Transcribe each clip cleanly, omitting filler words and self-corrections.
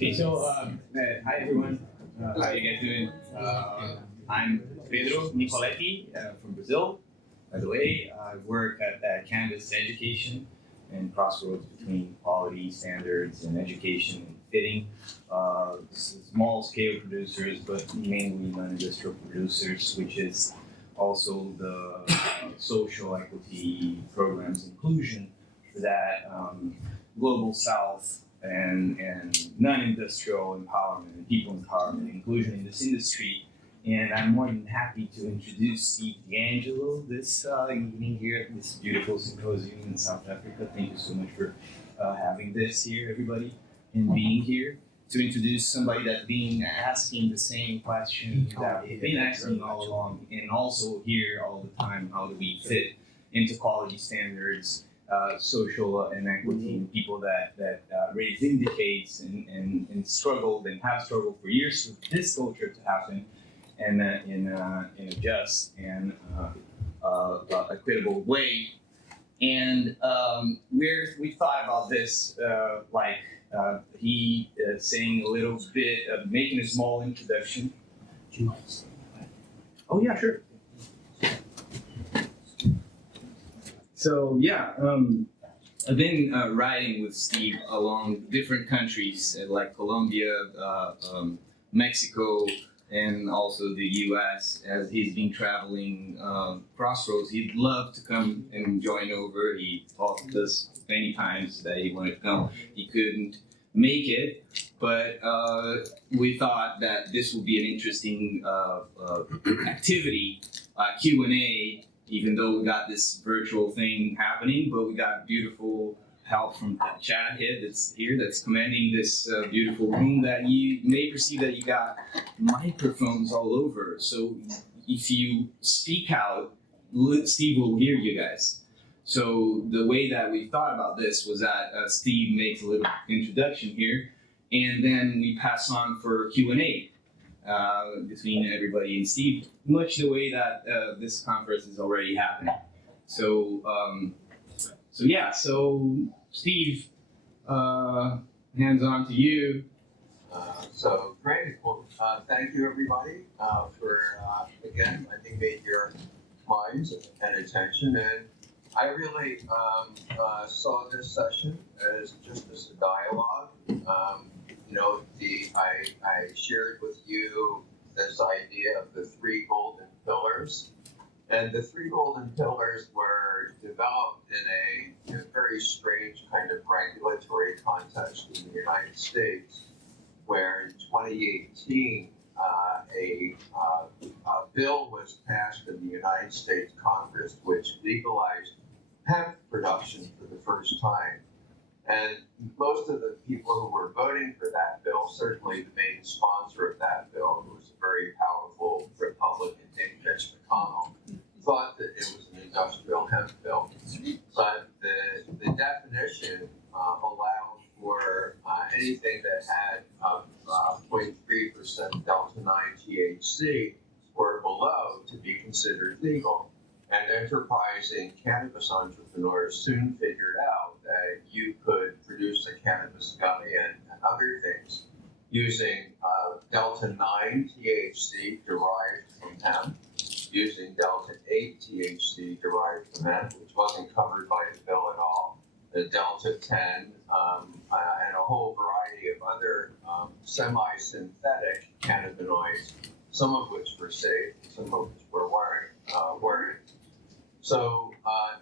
Okay, so hi everyone. How you guys doing? I'm Pedro Nicoletti from Brazil. By the way, I work at Cannabis Education and crossroads between quality standards and education and fitting. Small scale producers, but mainly non-industrial producers, which is also the social equity programs inclusion for that global south and non-industrial empowerment and people empowerment and inclusion in this industry. And I'm more than happy to introduce Steve DeAngelo this evening here at this beautiful symposium in South Africa. Thank you so much for having this here, everybody, and being here to introduce somebody that's been asking the same question that we've been asking all along, and also here all the time, how do we fit into quality standards, social inequity, and people that really vindicates and struggled and have struggled for years for this culture to happen and in a just and equitable way. And we thought about this he saying a little bit, making a small introduction. Oh yeah, sure. So yeah, I've been riding with Steve along different countries like Colombia, Mexico, and also the U.S. as he's been traveling crossroads. He'd love to come and join over. He talked to us many times that he wanted to come. He couldn't make it, but we thought that this would be an interesting activity, Q&A, even though we got this virtual thing happening, but we got beautiful help from Chad here that's commanding this beautiful room that you may perceive that you got microphones all over. So if you speak out, Steve will hear you guys. So the way that we thought about this was that Steve makes a little introduction here, and then we pass on for Q&A between everybody and Steve, much the way that this conference is already happening. So Steve, hands on to you. So great. Well, thank you everybody for again, I think made your minds and attention. And I really saw this session as just as a dialogue. I shared with you this idea of the three golden pillars. And the three golden pillars were developed in a very strange kind of regulatory context in the United States, where in 2018, a bill was passed in the United States Congress which legalized hemp production for the first time. And most of the people who were voting for that bill, certainly the main sponsor of that bill, who was a very powerful Republican named Mitch McConnell, thought that it was an industrial hemp bill. But the definition allowed for anything that had 0.3% delta-9 THC or below to be considered legal. And enterprising cannabis entrepreneurs soon figured out that you could produce a cannabis gummy and other things using delta-9 THC derived from hemp, using delta-8 THC derived from hemp, which wasn't covered by the bill at all, the delta-10, and a whole variety of other semi-synthetic cannabinoids, some of which were safe, some of which weren't. So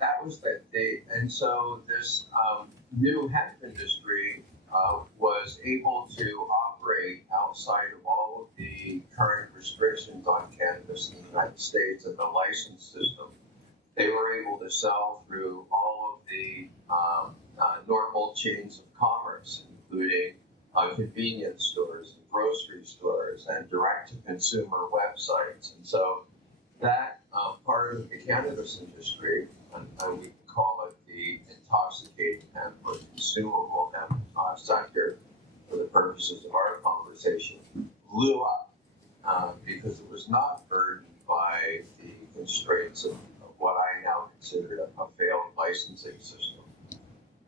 that was that date. And so this new hemp industry was able to operate outside of all of the current restrictions on cannabis in the United States and the license system. They were able to sell through all of the normal chains of commerce, including convenience stores, and grocery stores, and direct-to-consumer websites. And so that part of the cannabis industry, and we can call it the intoxicating hemp or consumable hemp sector for the purposes of our conversation, blew up because it was not burdened by the constraints of what I now consider a failed licensing system.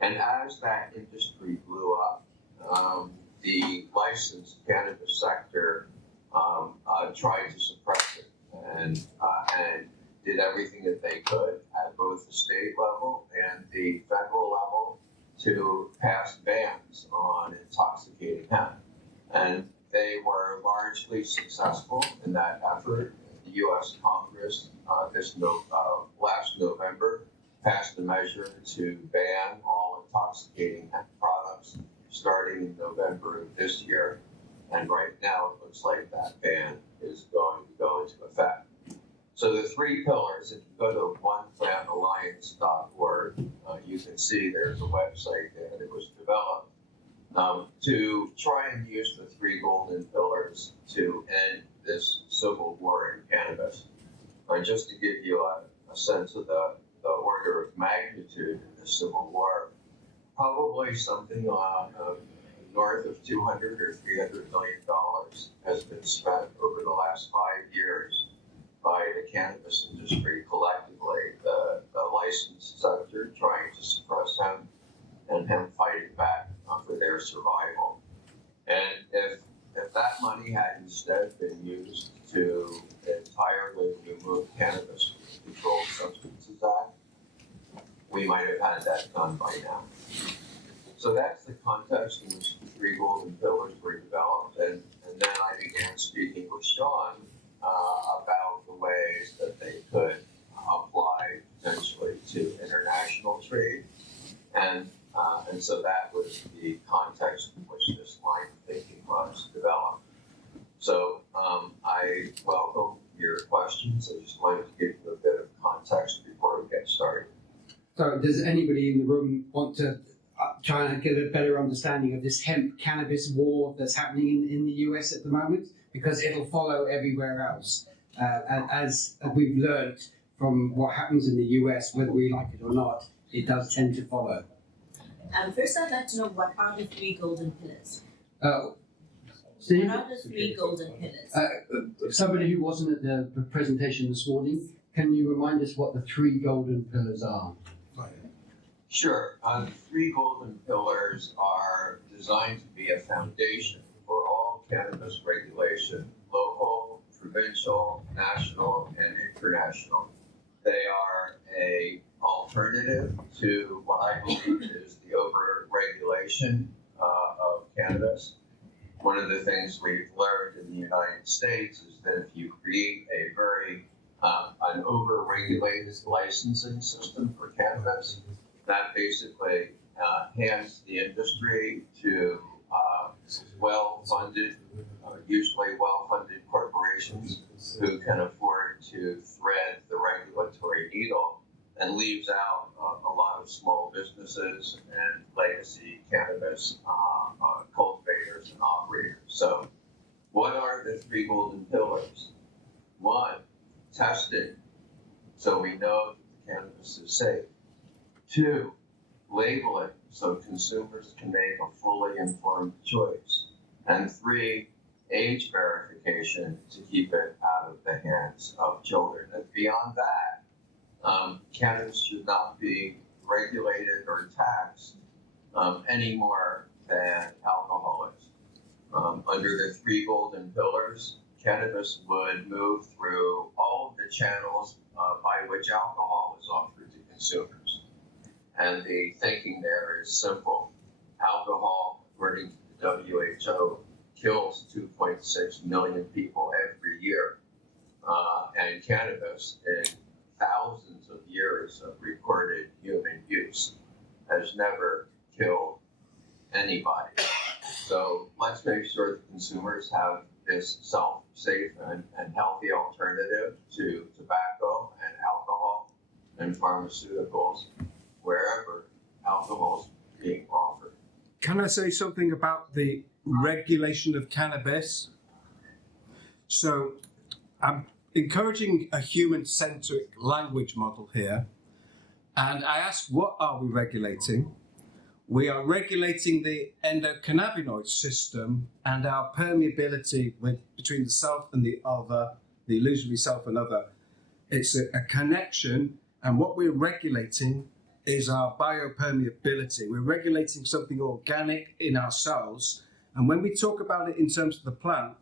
And as that industry blew up, the licensed cannabis sector tried to suppress it and did everything that they could at both the state level and the federal level to pass bans on intoxicating hemp. And they were largely successful in that effort. The U.S. Congress last November passed a measure to ban all intoxicating hemp products starting in November of this year. And right now, it looks like that ban is going to go into effect. So the three pillars, if you go to oneplantalliance.org, you can see there's a website there that was developed to try and use the three golden pillars to end this civil war in cannabis. Just to give you a sense of the order of magnitude of the civil war, probably something north of $200 or $300 million has been spent over the last 5 years by the cannabis industry collectively, the licensed sector trying to suppress hemp and hemp fighting back for their survival. And if that money had instead been used to entirely remove cannabis from the Controlled Substances Act, we might have had that done by now. So that's the context in which the three golden pillars were developed, and then I began speaking with Sean about the ways that they could apply potentially to international trade, and so that was the context in which this line of thinking was developed. So I welcome your questions. I just wanted to give you a bit of context before we get started. So does anybody in the room want to try and get a better understanding of this hemp cannabis war that's happening in the US at the moment? Because it'll follow everywhere else. As we've learned from what happens in the US, whether we like it or not, it does tend to follow. First, I'd like to know, what are the three golden pillars? Steve? What are the three golden pillars? Somebody who wasn't at the presentation this morning, can you remind us what the three golden pillars are? Sure. The three golden pillars are designed to be a foundation for all cannabis regulation, local, provincial, national, and international. They are an alternative to what I believe is the over-regulation of cannabis. One of the things we've learned in the United States is that if you create a very an over-regulated licensing system for cannabis, that basically hands the industry to well-funded, usually well-funded corporations who can afford to thread the regulatory needle, and leaves out a lot of small businesses and legacy cannabis cultivators and operators. So what are the three golden pillars? One, testing, so we know that cannabis is safe. Two, labeling, so consumers can make a fully informed choice. And three, age verification to keep it out of the hands of children. And beyond that, cannabis should not be regulated or taxed any more than alcohol is. Under the three golden pillars, cannabis would move through all of the channels by which alcohol is offered to consumers. And the thinking there is simple. Alcohol, according to the WHO, kills 2.6 million people every year. And cannabis, in thousands of years of recorded human use, has never killed anybody. So let's make sure that consumers have this safe and healthy alternative to tobacco and alcohol and pharmaceuticals wherever alcohol is being offered. Can I say something about the regulation of cannabis? So I'm encouraging a human-centric language model here. And I asked, what are we regulating? We are regulating the endocannabinoid system and our permeability between the self and the other, the illusory self and other. It's a connection, and what we're regulating is our biopermeability. We're regulating something organic in ourselves, And when we talk about it in terms of the plant,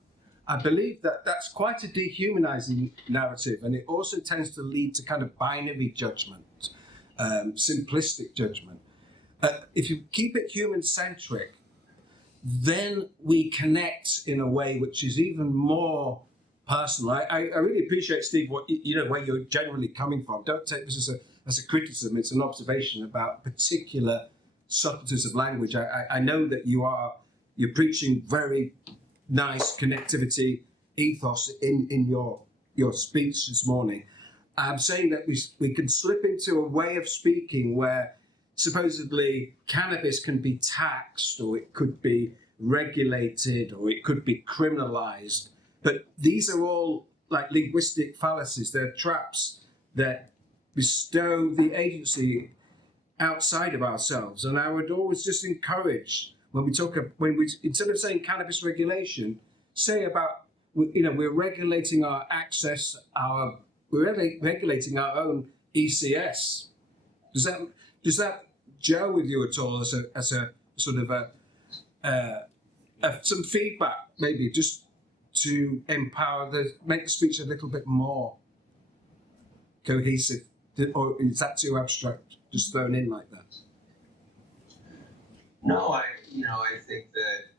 I believe that that's quite a dehumanizing narrative, and it also tends to lead to kind of binary judgment, simplistic judgment. If you keep it human-centric, then we connect in a way which is even more personal. I really appreciate, Steve, what where you're generally coming from. Don't take this as a criticism. It's an observation about particular subtleties of language. I know that you're preaching very nice connectivity ethos in your speech this morning. I'm saying that we can slip into a way of speaking where supposedly cannabis can be taxed, or it could be regulated, or it could be criminalized. But these are all like linguistic fallacies. They're traps that bestow the agency outside of ourselves. And I would always just encourage when we instead of saying cannabis regulation, say about we're regulating our access, we're regulating our own ECS. Does that gel with you at all as a sort of some feedback, maybe just to make the speech a little bit more cohesive, or is that too abstract, just thrown in like that? No, I think that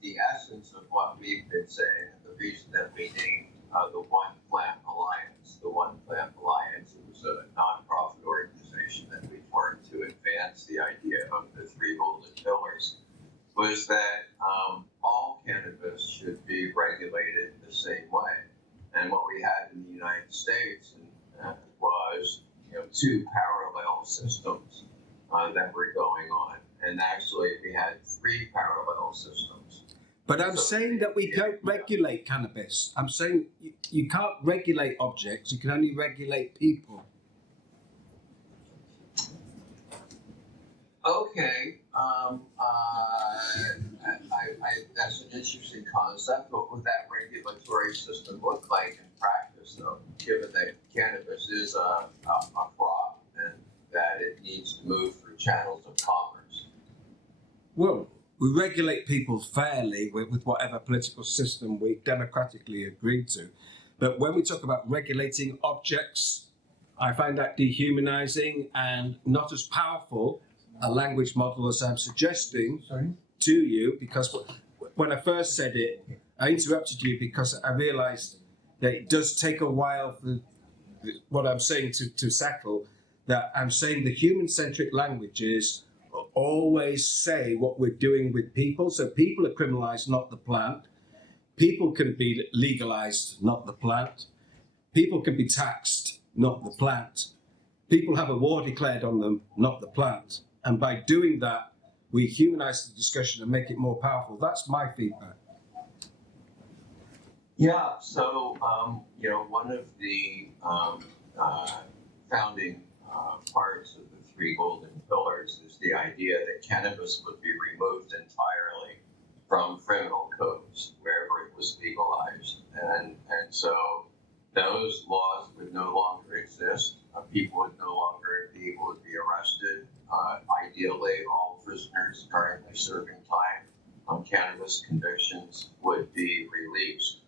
the essence of what we've been saying, and the reason that we named the One Plant Alliance, it was a nonprofit organization that we formed to advance the idea of the three golden pillars, was that all cannabis should be regulated the same way. And what we had in the United States was two parallel systems that were going on. And actually, we had three parallel systems. But I'm saying that we don't regulate cannabis. I'm saying you can't regulate objects. You can only regulate people. Okay. That's an interesting concept. What would that regulatory system look like in practice, though, given that cannabis is a crop and that it needs to move through channels of commerce? Well, we regulate people fairly with whatever political system we democratically agreed to. But when we talk about regulating objects, I find that dehumanizing and not as powerful a language model as I'm suggesting to you, because when I first said it, I interrupted you because I realized that it does take a while for what I'm saying to settle, that I'm saying the human-centric language is always say what we're doing with people. So people are criminalized, not the plant. People can be legalized, not the plant. People can be taxed, not the plant. People have a war declared on them, not the plant. And by doing that, we humanize the discussion and make it more powerful. That's my feedback. Yeah, so, one of the founding parts of the three golden pillars is the idea that cannabis would be removed entirely from criminal codes wherever it was legalized. And so those laws would no longer exist. People would no longer be able to be arrested. Ideally, all prisoners currently serving time on cannabis convictions would be released.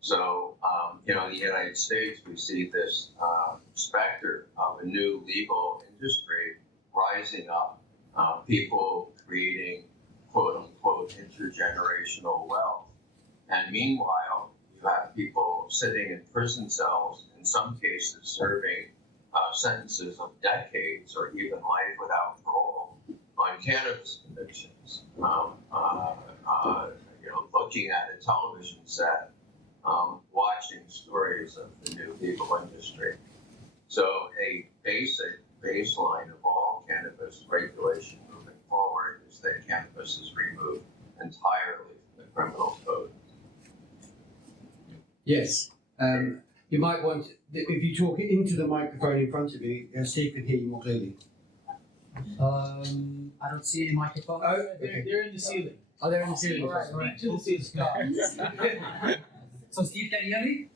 So, in the United States, we see this specter of a new legal industry rising up, people creating quote-unquote intergenerational wealth. And meanwhile, you have people sitting in prison cells, in some cases serving sentences of decades or even life without parole on cannabis convictions, looking at a television set, watching stories of the new legal industry. So a basic baseline of all cannabis regulation moving forward is that cannabis is removed entirely from the criminal code. Yes. You might want, if you talk into the microphone in front of you, Steve can hear you more clearly. I don't see any microphone. Oh, They're in the ceiling. Oh, they're in the ceiling. All right, speak to the ceiling. So, Steve, can you hear me?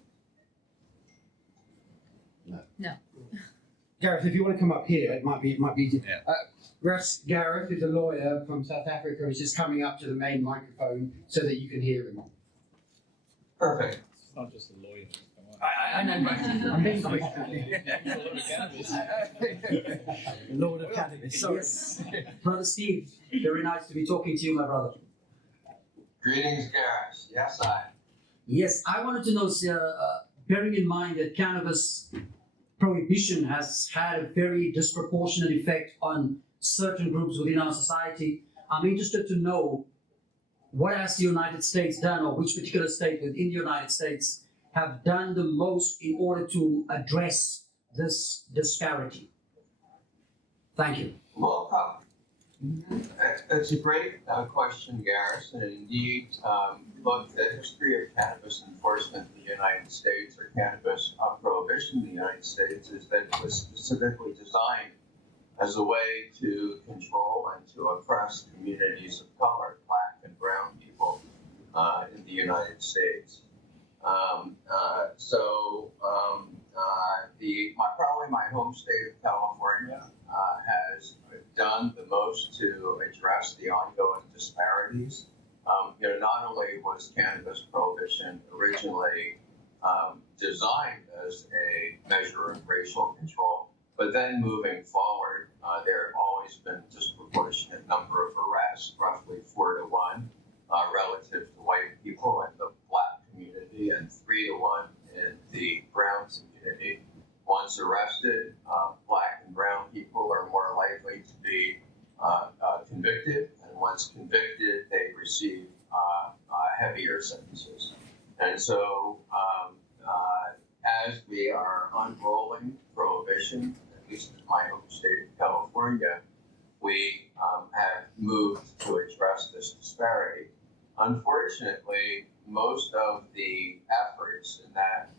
Gareth, if you want to come up here, it might be easier. Yeah. Russ Gareth is a lawyer from South Africa. He's just coming up to the main microphone so that you can hear him. Perfect. It's not just a lawyer. Come on. I know, but I'm being quick. Lord of Cannabis. Sorry. Brother Steve, very nice to be talking to you, my brother. Greetings, Gareth. Yes, Yes, I wanted to know, sir, bearing in mind that cannabis prohibition has had a very disproportionate effect on certain groups within our society, I'm interested to know what has the United States done, or which particular state within the United States have done the most in order to address this disparity? Thank you. well, that's a great question, Gareth. And indeed, look, the history of cannabis enforcement in the United States, or cannabis prohibition in the United States, is that it was specifically designed as a way to control and to oppress communities of color, black and brown people, in the United States. Probably my home state of California has done the most to address the ongoing disparities. Not only was cannabis prohibition originally designed as a measure of racial control, but then moving forward, there have always been a disproportionate number of arrests, roughly 4 to 1, relative to white people in the black community, and 3 to 1 in the brown community. Once arrested, black and brown people are more likely to be convicted, and once convicted, they receive heavier sentences. And so, as we are unrolling prohibition, at least in my home state of California, we have moved to address this disparity. Unfortunately, most of the efforts in that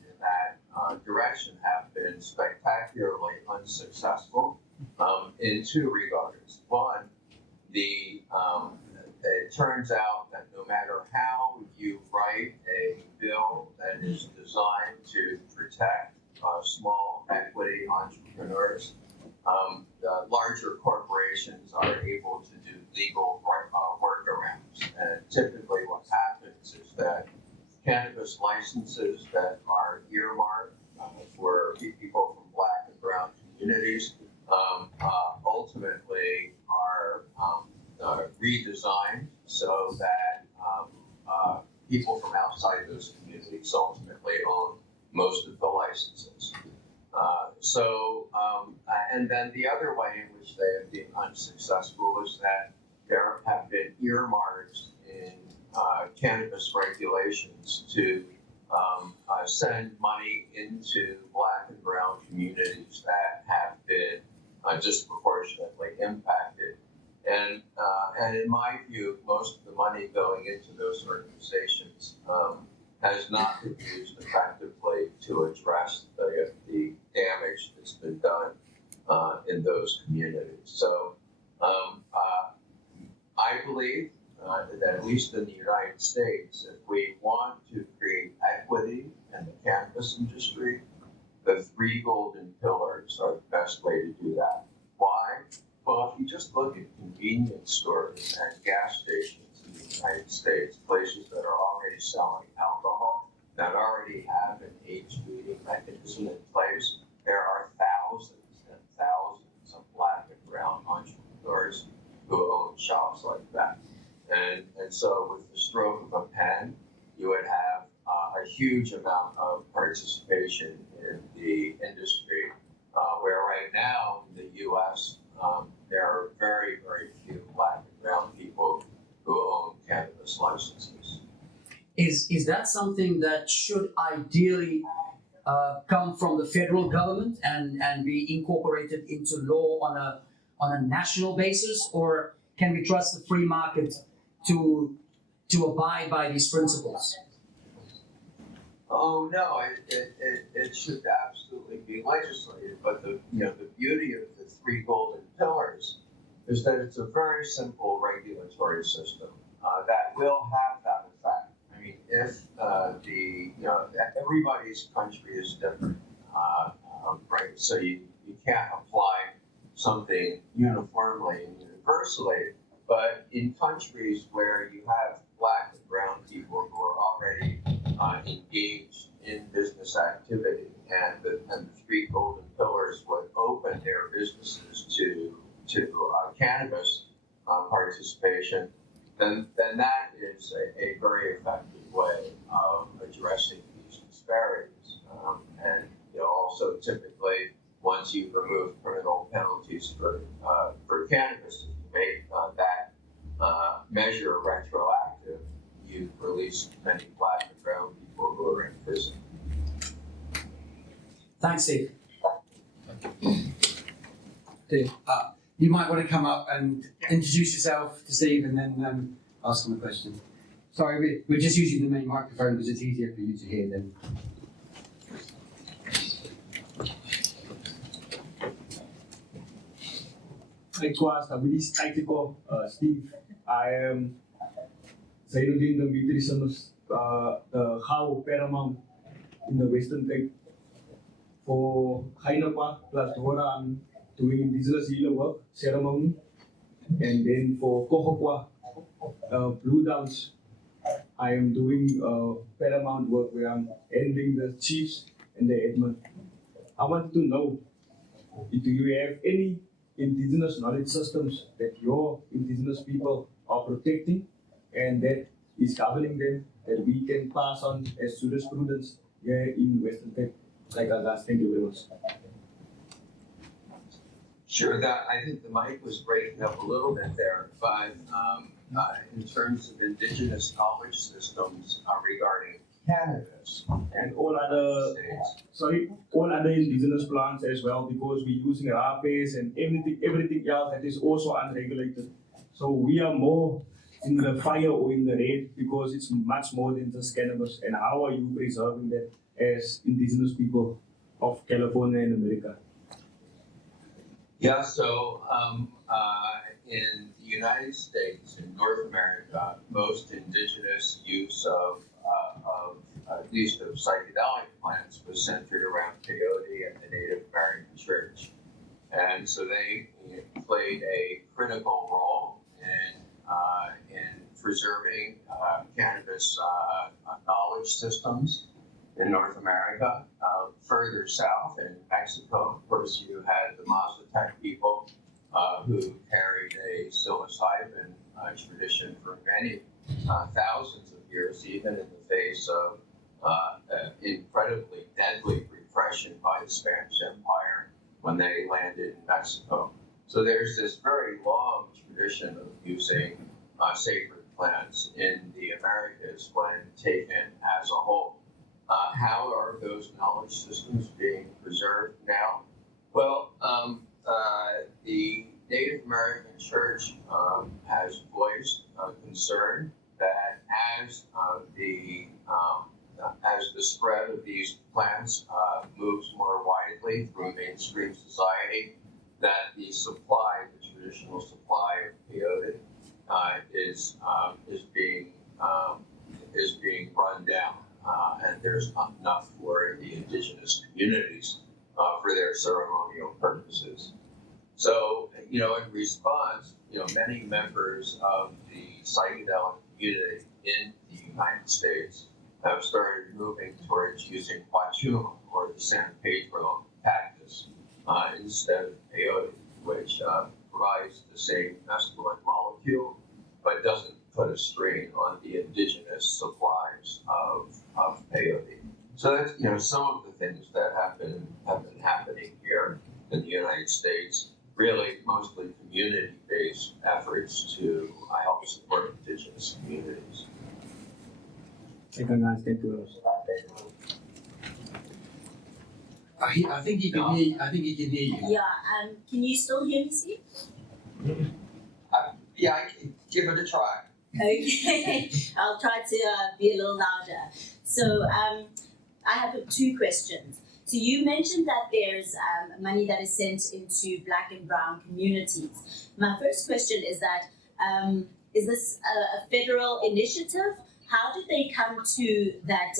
direction have been spectacularly unsuccessful in 2 regards. One, it turns out that no matter how you write a bill that is designed to protect small equity entrepreneurs, the larger corporations are able to do legal workarounds. And typically what happens is that cannabis licenses that are earmarked for people from black and brown communities ultimately are redesigned so that people from outside those communities ultimately own most of the licenses. And then the other way in which they have been unsuccessful is that there have been earmarks in cannabis regulations to send money into black and brown communities that have been disproportionately impacted. And in my view, most of the money going into those organizations has not been used effectively to address the damage that's been done in those communities. So I believe that at least in the United States, if we want to create equity in the cannabis industry, the 3 golden pillars are the best way to do that. Why? Well, if you just look at convenience stores and gas stations in the United States, places that are already selling alcohol, that already have an age-gating mechanism in place, there are thousands and thousands of black and brown entrepreneurs who own shops like that. And so with the stroke of a pen, you would have a huge amount of participation in the industry, where right now in the U.S., there are very, very few black and brown people who own cannabis licenses. Is that something that should ideally come from the federal government and be incorporated into law on a national basis, or can we trust the free market to abide by these principles? Oh no, it should absolutely be legislated. But the beauty of the 3 golden pillars is that it's a very simple regulatory system that will have that effect. I mean, if everybody's country is different, right? So you can't apply something uniformly and universally, but in countries where you have black and brown people who are already engaged in business activity, and the three golden pillars would open their businesses to cannabis participation, then that is a very effective way of addressing these disparities. And also typically, once you remove criminal penalties for cannabis, if you make that measure retroactive, you release many black and brown people who are in prison. Thanks, Steve. Steve, you might want to come up and introduce yourself to Steve and then ask him a question. Sorry, we're just using the main microphone because it's easier for you to hear them. Ik was stabilis Equitable, Steve. I am Zainuddin, the nutrition of the How Paramount in the Western Cape. For Hainapa plus Dora, I'm doing indigenous healer work, ceremony. And then for Kohokwa, Blue Downs, I am doing Paramount work where I'm handling the chiefs and the headmen. I want to know, do you have any indigenous knowledge systems that your indigenous people are protecting and that is governing them, that we can pass on as jurisprudence here in Western Cape? Like our last, thank you very much. Sure, that I think the mic was breaking up a little bit there, but in terms of indigenous knowledge systems regarding cannabis And all other, all other indigenous plants as well, because we're using rapes and everything else that is also unregulated. So we are more in the fire or in the red because it's much more than just cannabis. And how are you preserving that as indigenous people of California and America? Yeah, so in the United States, in North America, most indigenous use of at least of psychedelic plants was centered around peyote and the Native American Church. And so they played a critical role in preserving cannabis knowledge systems in North America. Further south in Mexico, of course, you had the Mazatec people who carried a psilocybin tradition for many thousands of years, even in the face of incredibly deadly repression by the Spanish Empire when they landed in Mexico. So there's this very long tradition of using sacred plants in the Americas when taken as a whole. How are those knowledge systems being preserved now? Well, the Native American Church has voiced concern that as the spread of these plants moves more widely through mainstream society, that the supply, the traditional supply of peyote, is being run down, and there's not enough for the indigenous communities for their ceremonial purposes. So, in response, many members of the psychedelic community in the United States have started moving towards using huachuma, or the San Pedro cactus, instead of peyote, which provides the same mescaline molecule, but doesn't put a strain on the indigenous supplies of peyote. So that's some of the things that have been happening here in the United States. Really, mostly community-based efforts to help support indigenous communities. Thank you. I think he can hear. I think he can hear you. Yeah, can you still hear me, Steve? Yeah, I can give it a try. Okay, I'll try to be a little louder. So I have two questions. So you mentioned that there's money that is sent into Black and Brown communities. My first question is that, is this a federal initiative? How did they come to that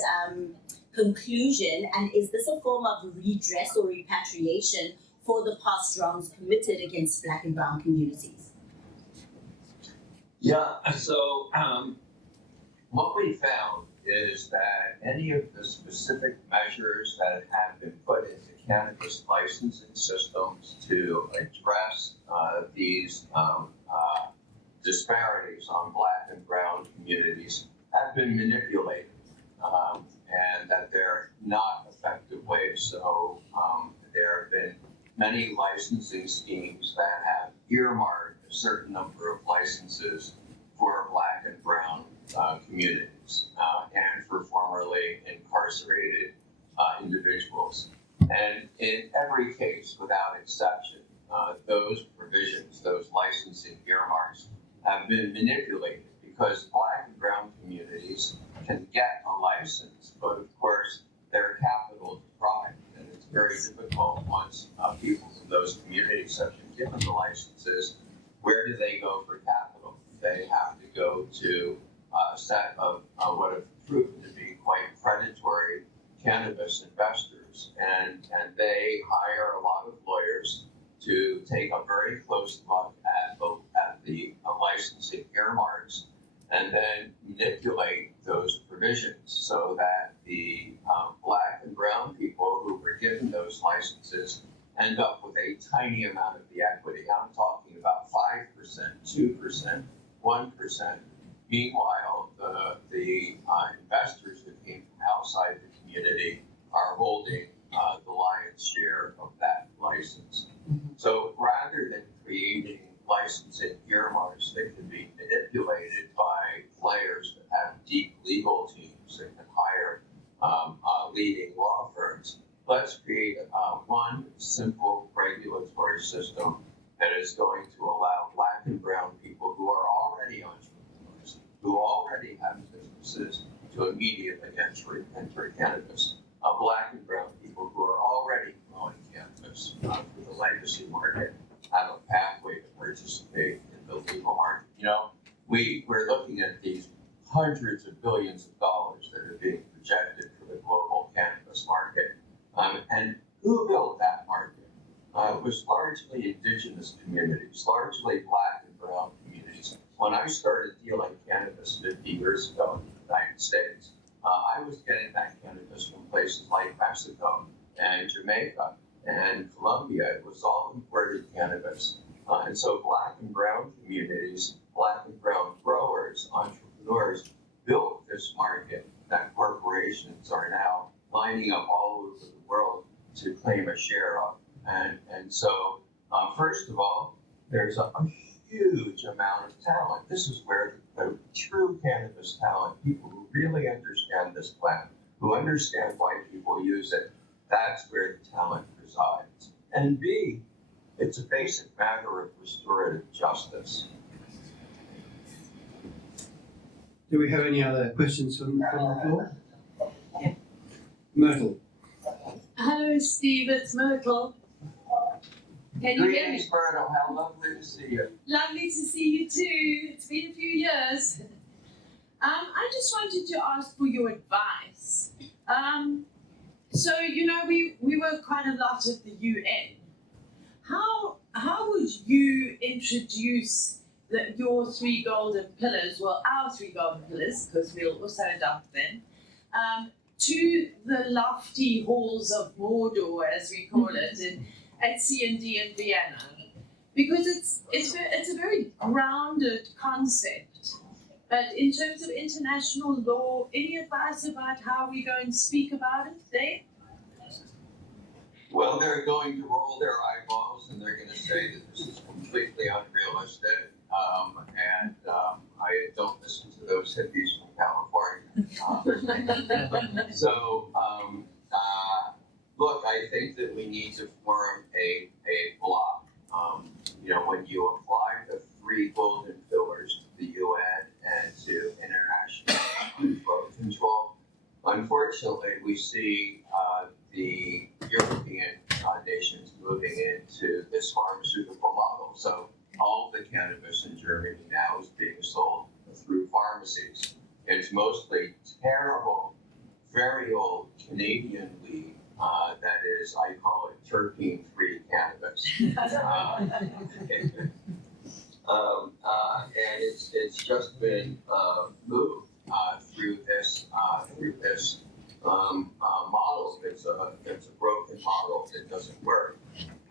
conclusion? And is this a form of redress or repatriation for the past wrongs committed against Black and Brown communities? Yeah, so what we found is that any of the specific measures that have been put into cannabis licensing systems to address these disparities on Black and Brown communities have been manipulated, and that they're not effective ways. So there have been many licensing schemes that have earmarked a certain number of licenses for Black and Brown communities and for formerly incarcerated individuals. And in every case, without exception, those provisions, those licensing earmarks, have been manipulated because Black and Brown communities can get a license, but of course they're capital deprived, and it's very difficult once people from those communities have been given the licenses. Where do they go for capital? They have to go to a set of what have proven to be quite predatory cannabis investors, and they hire a lot of lawyers to take a very close look at the licensing earmarks and then manipulate those provisions so that the Black and Brown people who were given those licenses end up with a tiny amount of the equity. I'm talking about 5%, 2%, 1%. Meanwhile, the investors who came from outside the community are holding the lion's share of that license. So rather than creating licensing earmarks that can be manipulated by players that have deep legal teams that can hire leading law firms, let's create one simple regulatory system that is going to allow Black and Brown people who are already entrepreneurs, who already have businesses, to immediately enter cannabis. Black and Brown people who are already growing cannabis for the legacy market have a pathway to participate in the legal market. You know, we're looking at these hundreds of billions of dollars that are being projected for the global cannabis market. And who built that market? It was largely indigenous communities, largely Black and Brown communities. When I started dealing cannabis 50 years ago in the United States, I was getting that cannabis from places like Mexico and Jamaica and Colombia. It was all imported cannabis. And so Black and Brown communities, Black and Brown growers, entrepreneurs built this market that corporations are now lining up all over the world to claim a share of. And so, first of all, there's a huge amount of talent. This is where the true cannabis talent, people who really understand this plant, who understand why people use it, that's where the talent resides. And B, it's a basic matter of restorative justice. Do we have any other questions from the floor? Yeah. Myrtle. Hello, Steve. It's Myrtle. Can you hear me? Greetings, Myrtle. How lovely to see you. Lovely to see you too. It's been a few years. I just wanted to ask for your advice. So you know, we work quite a lot at the UN. How would you introduce your three golden pillars? Well, our three golden pillars, because we'll also adopt them. To the lofty halls of Mordor, as we call it, at C&D in Vienna, because it's a very grounded concept. But in terms of international law, any advice about how we go and speak about it there? Well, they're going to roll their eyeballs and they're going to say that this is completely unrealistic. I don't listen to those hippies from California. Look, I think that we need to form a bloc. When you apply the three golden pillars to the UN and to international drug control, unfortunately, we see the European nations moving into this pharmaceutical model. So all of the cannabis in Germany now is being sold through pharmacies. It's mostly terrible, very old Canadian weed that is, I call it terpene-free cannabis. And it's just been moved through this model. It's a broken model. It doesn't work.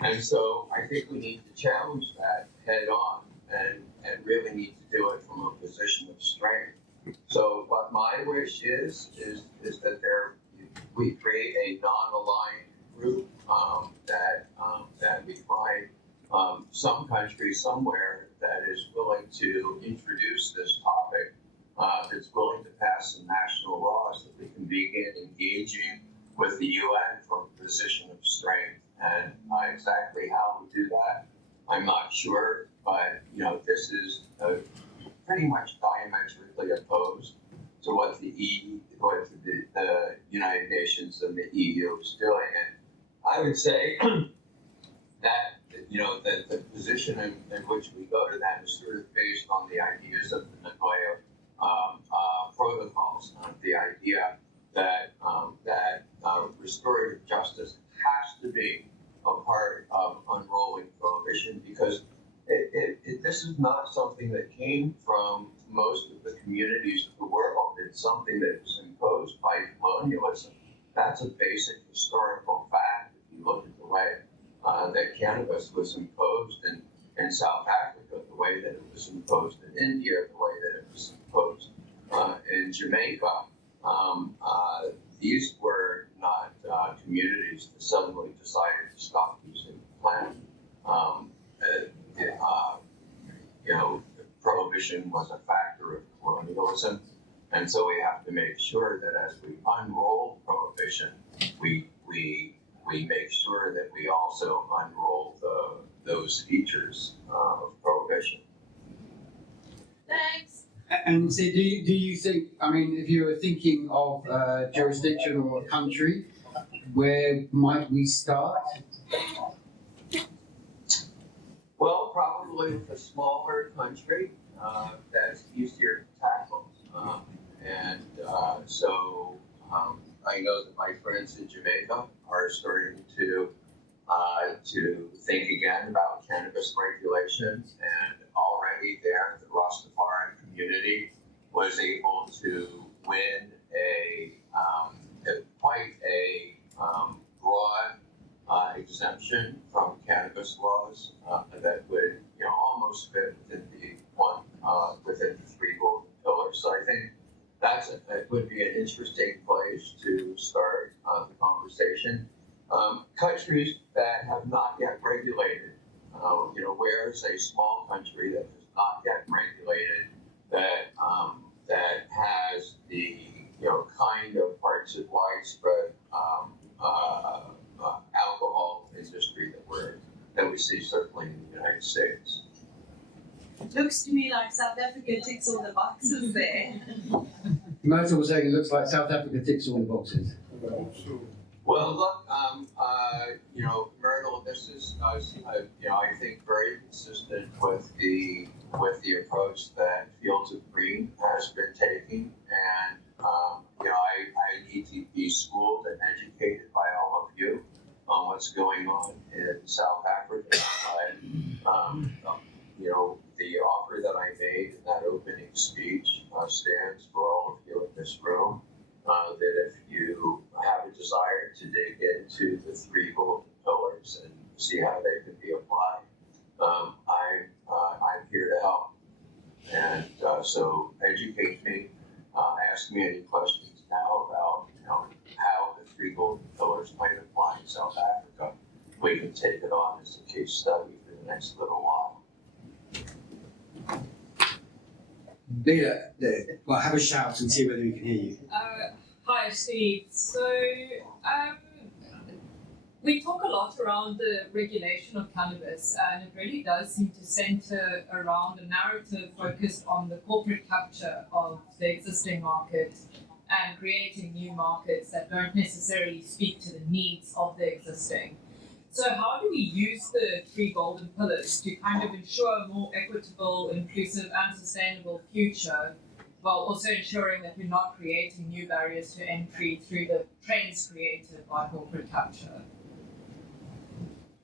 And so I think we need to challenge that head on and really need to do it from a position of strength. So what my wish is that we create a non-aligned group that we find some country somewhere that is willing to introduce this topic, that's willing to pass some national laws that we can begin engaging with the UN from a position of strength. And exactly how we do that, I'm not sure, but this is pretty much diametrically opposed to what the United Nations and the EU is doing. And I would say that the position in which we go to that is sort of based on the ideas of the Nagoya protocols, the idea that restorative justice has to be a part of unrolling prohibition, because this is not something that came from most of the communities of the world. It's something that was imposed by colonialism. That's a basic historical fact. If you look at the way that cannabis was imposed in South Africa, the way that it was imposed in India, the way that it was imposed in Jamaica, these were not communities that suddenly decided to stop using the plant. Prohibition was a factor of colonialism, and so we have to make sure that as we unroll prohibition, we make sure that we also unroll those features of prohibition. Thanks. And so do you think, if you were thinking of a jurisdiction or a country, where might we start? Well, probably with a smaller country that's easier to tackle. So I know that my friends in Jamaica are starting to think again about cannabis regulation, and already there the Rastafarian community was able to win quite a broad exemption from cannabis laws that would almost fit within the three golden pillars. So I think that would be an interesting place to start the conversation. Countries that have not yet regulated, where is a small country that has not yet regulated that has the kind of parts of widespread alcohol industry that we see certainly in the United States. Looks to me like South Africa ticks all the boxes there. Myrtle was saying it looks like South Africa ticks all the boxes. Well, look, Myrtle, this is, I think, very consistent with the approach that Fields of Green has been taking, and I need to be schooled and educated by all of you on what's going on in South Africa. The offer that I made in that opening speech stands for all of you in this room. That if you have a desire to dig into the three golden pillars and see how they can be applied, I'm here to help. And so educate me, ask me any questions now about how the three golden pillars might apply in South Africa. We can take it on as a case study for the next little while. Leader, well, have a shout and see whether we can hear you. Hi, Steve. So, we talk a lot around the regulation of cannabis, and it really does seem to center around a narrative focused on the corporate capture of the existing market and creating new markets that don't necessarily speak to the needs of the existing. So how do we use the three golden pillars to kind of ensure a more equitable, inclusive and sustainable future while also ensuring that we're not creating new barriers to entry through the trends created by corporate capture?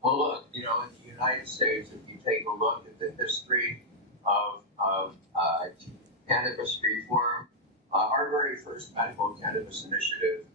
Well, look, in the United States, if you take a look at the history of cannabis reform, our very first medical cannabis initiative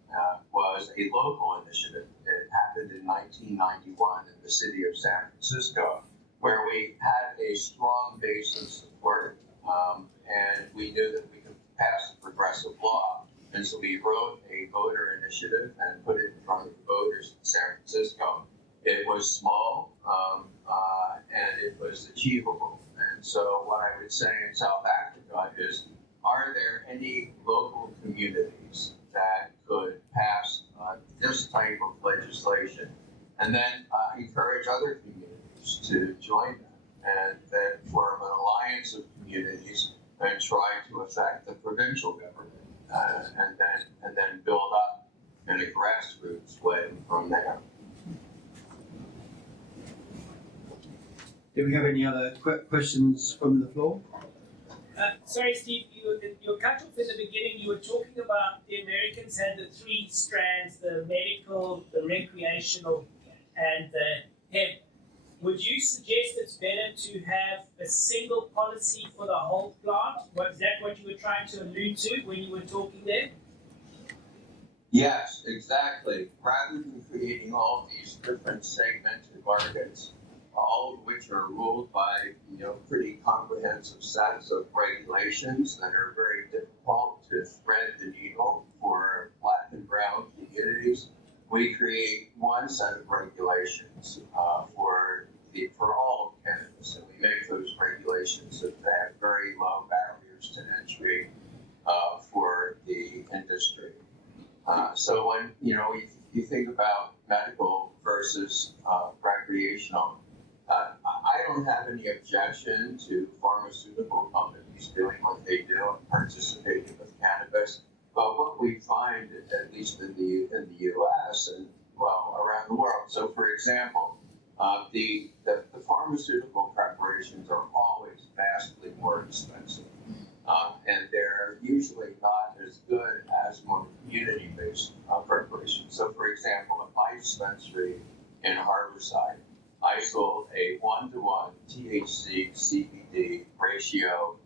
was a local initiative. It happened in 1991 in the city of San Francisco, where we had a strong base of support, and we knew that we could pass a progressive law. And so we wrote a voter initiative and put it in front of the voters in San Francisco. It was small, and it was achievable. And so what I would say in South Africa is, are there any local communities that could pass this type of legislation and then encourage other communities to join them, and then form an alliance of communities and try to affect the provincial government, and then build up in a grassroots way from there. Do we have any other questions from the floor? Sorry, Steve, you cut off in the beginning. You were talking about the Americans had the three strands: the medical, the recreational, and the hemp. Would you suggest it's better to have a single policy for the whole plant? Was that what you were trying to allude to when you were talking there? Yes, exactly. Rather than creating all these different segmented markets, all of which are ruled by pretty comprehensive sets of regulations that are very difficult to thread the needle for Black and brown communities, we create one set of regulations for all of cannabis, and we make those regulations that have very low barriers to entry for the industry. So when you think about medical versus recreational, I don't have any objection to pharmaceutical companies doing what they do and participating with cannabis. But what we find, at least in the U.S. and around the world, so for example, the pharmaceutical preparations are always vastly more expensive, and they're usually not as good as more community-based preparations. So, for example, at my dispensary in Harborside, I sold a 1-to-1 THC CBD ratio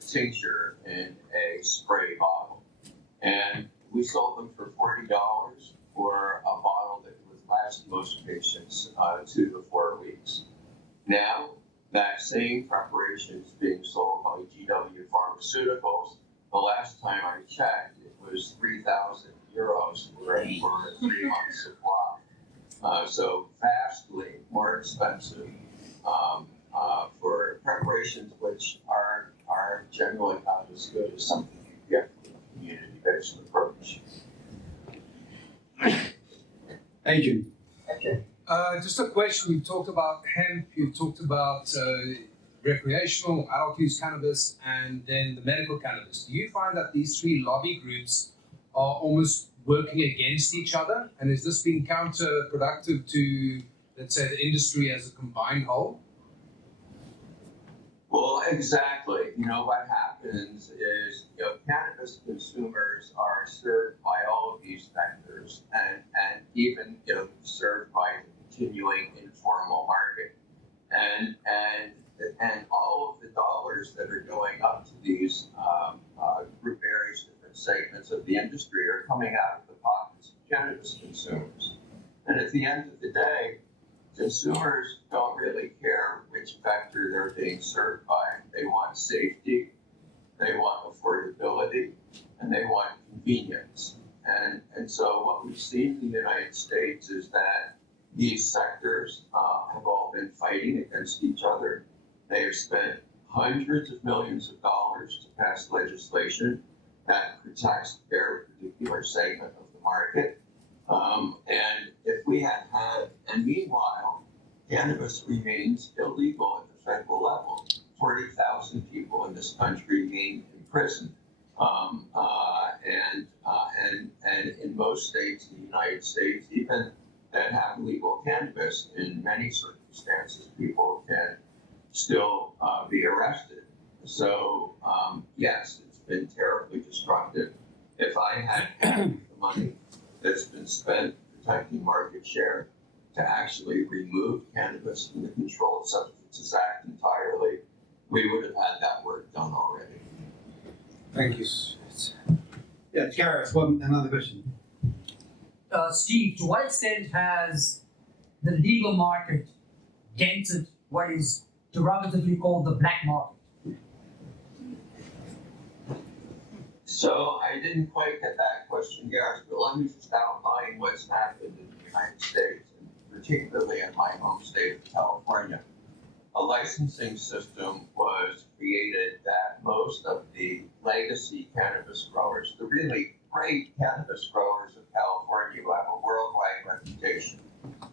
tincture in a spray bottle, and we sold them for $40 for a bottle that would last most patients 2 to 4 weeks. Now, that same preparation is being sold by GW Pharmaceuticals. The last time I checked, it was 3,000 euros for a 3-month supply. So vastly more expensive for preparations which are generally not as good as something you get from a community-based approach. Adrian. Just a question. You've talked about hemp, you've talked about recreational, adult use cannabis, and then the medical cannabis. Do you find that these three lobby groups are almost working against each other? And is this being counterproductive to, let's say, the industry as a combined whole? Well, exactly. What happens is, cannabis consumers are served by all of these vectors, and even, served by the continuing informal market. And all of the dollars that are going up to these various different segments of the industry are coming out of the pockets of cannabis consumers. And at the end of the day, consumers don't really care which vector they're being served by. They want safety, they want affordability, and they want convenience. And so what we've seen in the United States is that these sectors have all been fighting against each other. They have spent hundreds of millions of dollars to pass legislation that protects their particular segment of the market. And if we had and meanwhile, cannabis remains illegal at the federal level. 40,000 people in this country remain imprisoned. And in most states in the United States, even that have legal cannabis, in many circumstances, people can still be arrested. So, yes, it's been terribly destructive. If I had the money that's been spent protecting market share to actually remove cannabis from the Controlled Substances Act entirely, we would have had that work done already. Thank you. Yeah, Gareth, another question. Steve, to what extent has the legal market dented what is derogatively called the black market? So I didn't quite get that question, Gareth, but let me just outline what's happened in the United States, and particularly in my home state of California. A licensing system was created that most of the legacy cannabis growers, the really great cannabis growers of California who have a worldwide reputation,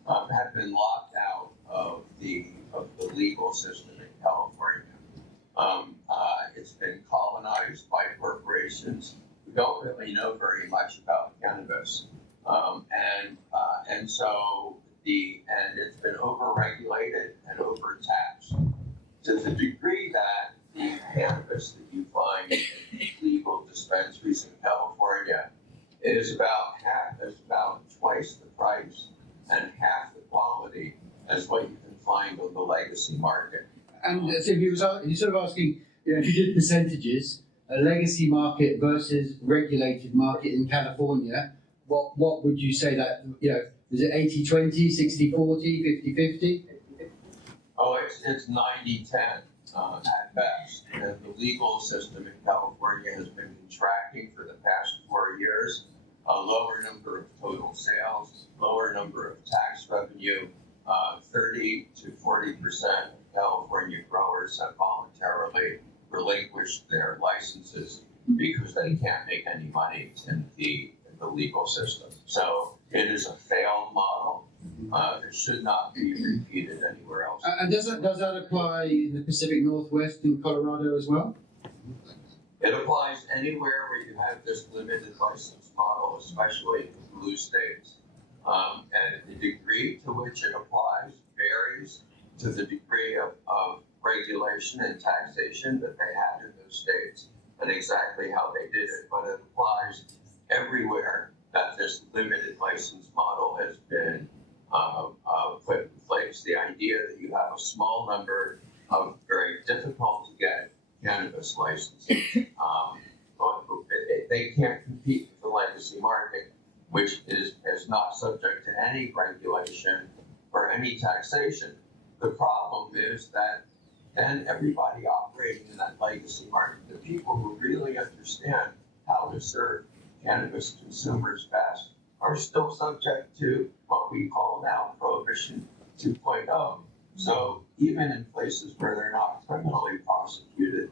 have been locked out of the legal system in California. It's been colonized by corporations who don't really know very much about cannabis, and so it's been overregulated and overtaxed to the degree that the cannabis that you find in legal dispensaries in California is about twice the price and half the quality as what you can find on the legacy market. And so he's sort of asking, if you did percentages, a legacy market versus regulated market in California, what would you say that, is it 80-20, 60-40, 50-50? Oh, it's 90-10 at best. And the legal system in California has been contracting for the past 4 years. A lower number of total sales, lower number of tax revenue, 30 to 40% of California growers have voluntarily relinquished their licenses because they can't make any money in the legal system. So it is a failed model. It should not be repeated anywhere else. And does that apply in the Pacific Northwest and Colorado as well? It applies anywhere where you have this limited license model, especially in the blue states. And the degree to which it applies varies to the degree of regulation and taxation that they had in those states and exactly how they did it. But it applies everywhere that this limited license model has been put in place. The idea that you have a small number of very difficult to get cannabis licenses, they can't compete with the legacy market, which is not subject to any regulation or any taxation. The problem is that then everybody operating in that legacy market, the people who really understand how to serve cannabis consumers best, are still subject to what we call now Prohibition 2.0. So even in places where they're not criminally prosecuted,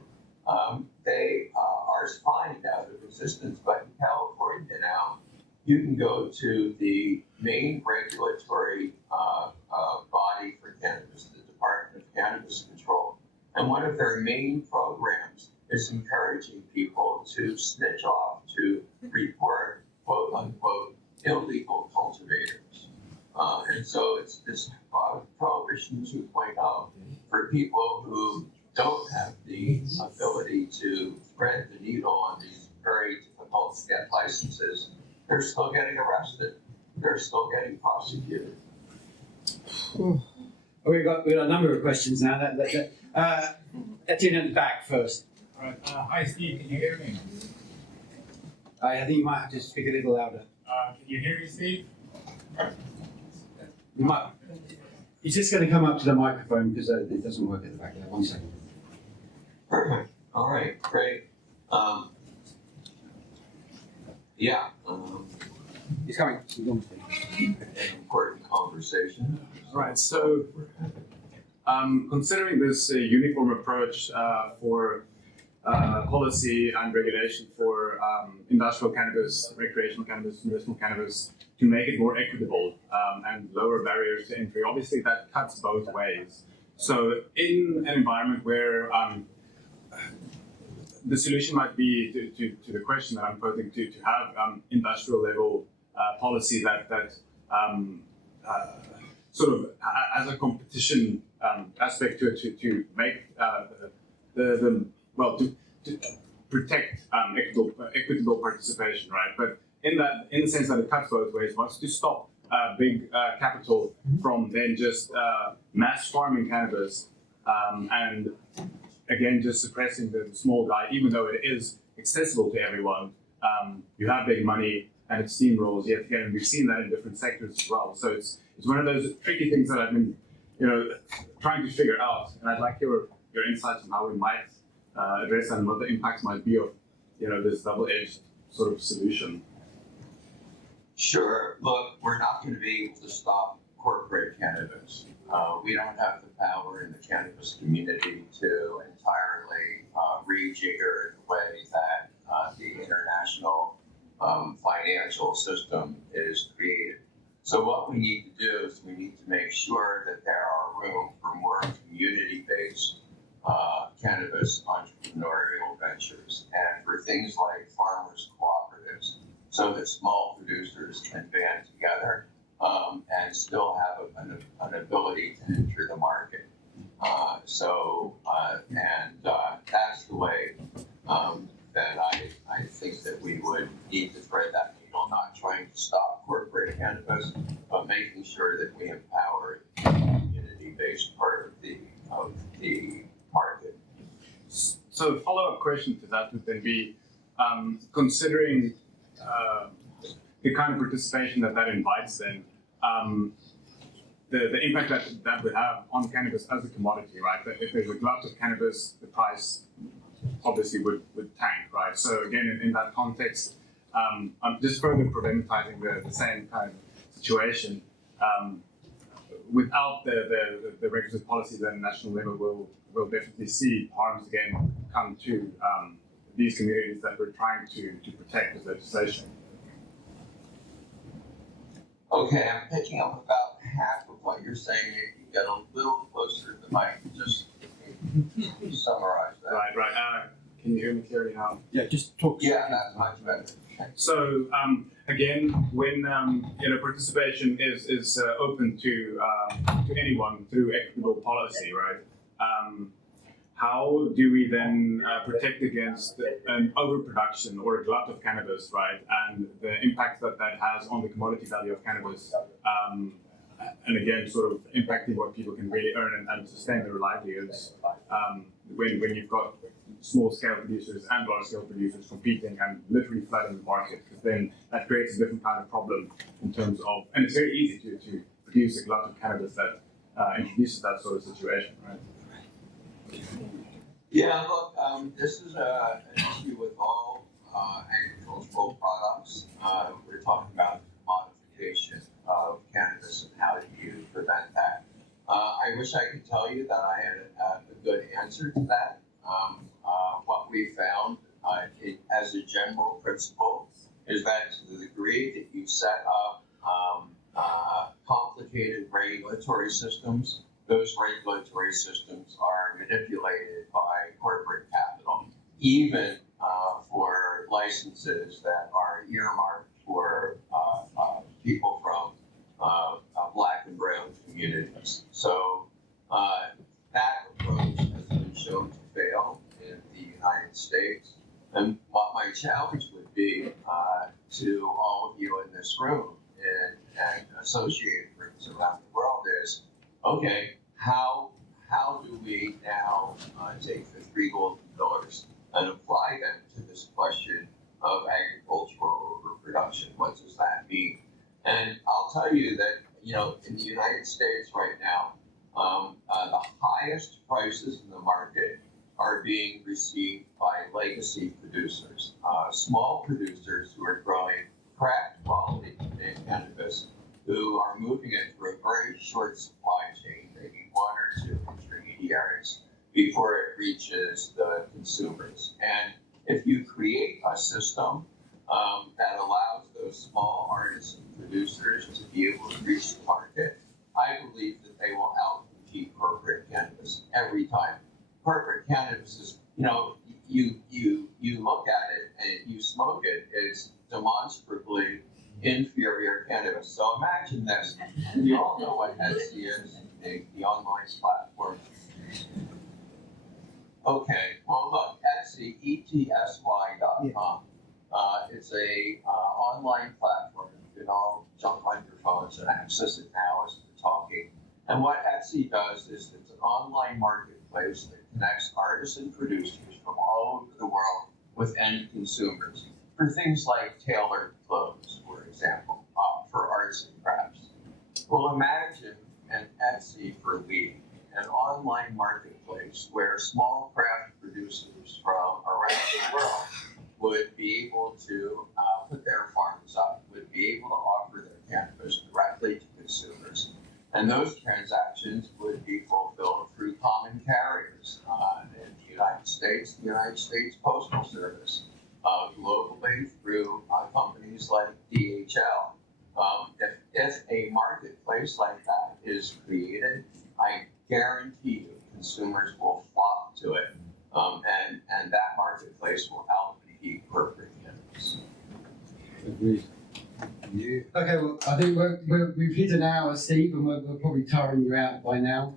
they are fined out of existence. But in California now, you can go to the main regulatory body for cannabis, the Department of Cannabis Control, and one of their main programs is encouraging people to snitch off, to report quote unquote illegal cultivators. And so it's this Prohibition 2.0 for people who don't have the ability to thread the needle on these very difficult to get licenses. They're still getting arrested. They're still getting prosecuted. We've got a number of questions now. Etienne at the back first. All right. Hi, Steve. Can you hear me? I think you might have to speak a little louder. Can you hear me, Steve? You might. He's just going to come up to the microphone because it doesn't work at the back there. 1 second. Perfect. All right. Great. He's coming. An important conversation. Right. So, considering this uniform approach for policy and regulation for industrial cannabis, recreational cannabis, medicinal cannabis, to make it more equitable and lower barriers to entry, obviously that cuts both ways. So, in an environment where the solution might be to the question that I'm posing to have industrial level policy that sort of as a competition aspect to make the to protect equitable participation, right? But in the sense that it cuts both ways, wants to stop big capital from then just mass farming cannabis and again just suppressing the small guy, even though it is accessible to everyone. You have big money and it steamrolls yet again, and we've seen that in different sectors as well. So it's one of those tricky things that I've been trying to figure out, and I'd like your insights on how we might address that and what the impacts might be of this double-edged sort of solution. Sure. Look, we're not going to be able to stop corporate cannabis. We don't have the power in the cannabis community to entirely rejigger the way that the international financial system is created. So what we need to do is we need to make sure that there are room for more community-based cannabis entrepreneurial ventures and for things like farmers cooperatives, so that small producers can band together and still have an ability to enter the market. That's the way that I think that we would need to thread that needle, not trying to stop corporate cannabis, but making sure that we empower the community-based part of the market. So a follow-up question to that would then be, considering the kind of participation that invites then, the impact that would have on cannabis as a commodity, right? That if there's a glut of cannabis, the price obviously would tank, right? So again, in that context, I'm just further problematizing the same kind of situation. Without the requisite policies at a national level, we'll definitely see harms again come to these communities that we're trying to protect with legislation. Okay, I'm picking up about half of what you're saying. You can get a little closer to the mic and just summarize that. Right. Can you hear me clearly now? Yeah, just talk. Yeah, that's much better. So again, when participation is open to anyone through equitable policy, right? How do we then protect against an overproduction or a glut of cannabis, right? And the impact that has on the commodity value of cannabis, and again, sort of impacting what people can really earn and sustain their livelihoods. When you've got small-scale producers and large-scale producers competing and literally flooding the market, because then that creates a different kind of problem in terms of, and it's very easy to produce a glut of cannabis that introduces that sort of situation, right? Yeah, look, this is an issue with all agricultural products. We're talking about modification of cannabis and how do you prevent that. I wish I could tell you that I had a good answer to that. What we found as a general principle is that to the degree that you set up complicated regulatory systems, those regulatory systems are manipulated by corporate capital, even for licenses that are earmarked for people from Black and brown communities. So that approach has been shown to fail in the United States. And what my challenge would be to all of you in this room and associated groups around the world is, okay, how do we now take the three golden pillars and apply them to this question of agricultural overproduction? What does that mean? And I'll tell you that, in the United States right now, the highest prices in the market are being received by legacy producers, small producers who are growing craft quality cannabis, who are moving it through a very short supply chain, maybe one or two intermediaries, before it reaches the consumers. And if you create a system that allows those small artisan producers to be able to reach the market, I believe that they will outcompete corporate cannabis every time. Corporate cannabis is, you look at it and you smoke it, it's demonstrably inferior cannabis. So imagine this. You all know what Etsy is, the online platform. Okay, well look, ETSY.com. It's a online platform. You can all jump on your phones and access it now as we're talking. And what Etsy does is it's an online marketplace that connects artists and producers from all over the world with end consumers for things like tailored clothes, for example, for arts and crafts. Well, imagine an Etsy for weed, an online marketplace where small craft producers from around the world would be able to put their farms up, would be able to offer their cannabis directly to consumers. And those transactions would be fulfilled through common carriers in the United States Postal Service, globally through companies like DHL. If a marketplace like that is created, I guarantee you consumers will flock to it, and that marketplace will help keep corporate cannabis. Agreed. Okay, well, I think we've hit an hour, Steve, and we're probably tiring you out by now.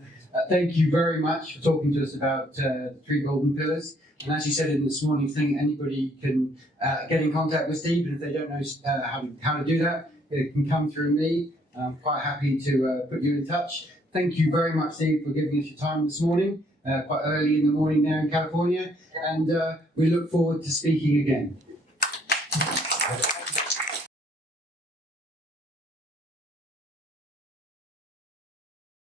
Thank you very much for talking to us about the three golden pillars. And as you said in this morning's thing, anybody can get in contact with Steve, and if they don't know how to do that, it can come through me. I'm quite happy to put you in touch. Thank you very much, Steve, for giving us your time this morning, quite early in the morning now in California, and we look forward to speaking again.